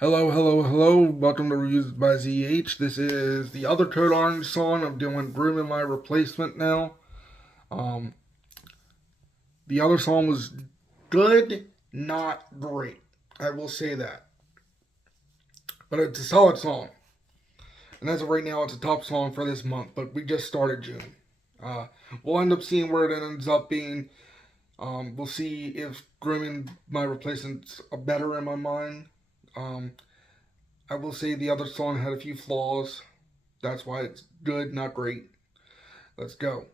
Hello, hello, hello. Welcome to Reviews by ZH. This is the other Code Orange song. I'm doing Grooming My Replacement now. Um, the other song was good, not great. I will say that. But it's a solid song. And as of right now, it's a top song for this month. But we just started June. We'll end up seeing where it ends up being. We'll see if Grooming My Replacement's better in my mind. Um, I will say the other song had a few flaws. That's why it's good, not great. Let's go.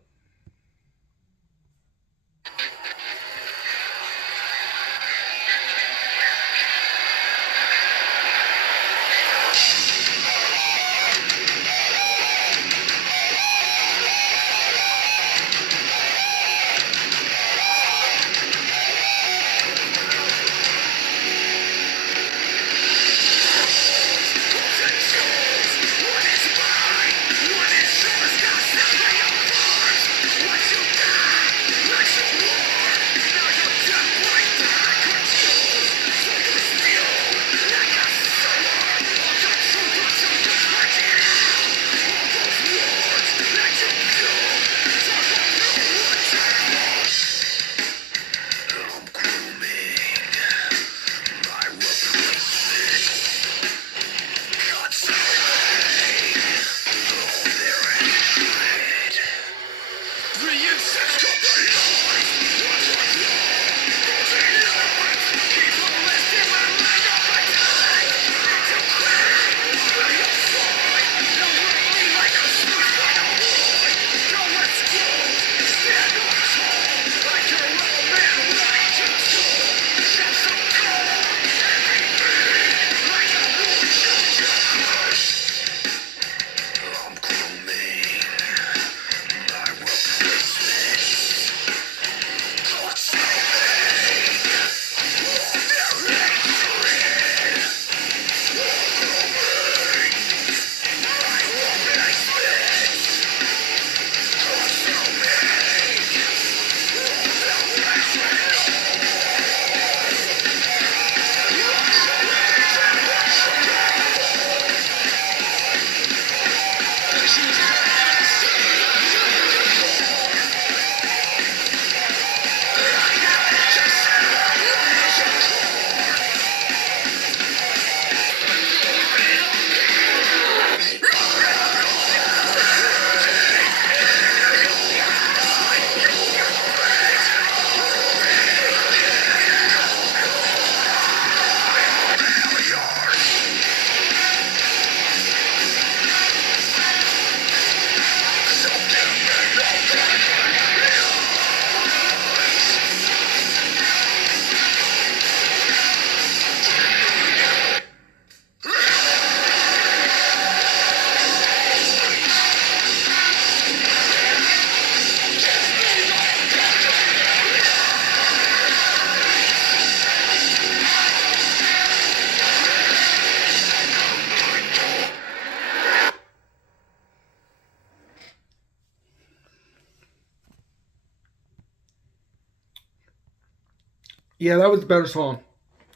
Yeah, that was the better song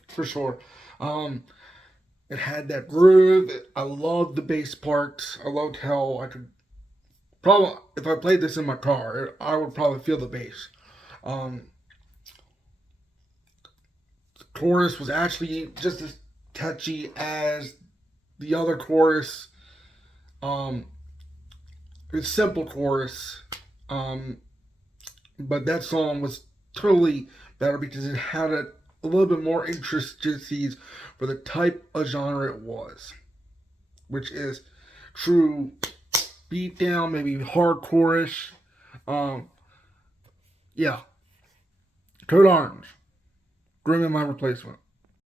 for sure. Um, it had that groove. I loved the bass parts. I loved how I could probably, if I played this in my car, I would probably feel the bass. Um, the chorus was actually just as catchy as the other chorus. Um, it's simple chorus. Um, but that song was totally better because it had a little bit more intricacies for the type of genre it was, which is true beat down, maybe hardcore-ish. Um, yeah, Code Orange, Grooming My Replacement.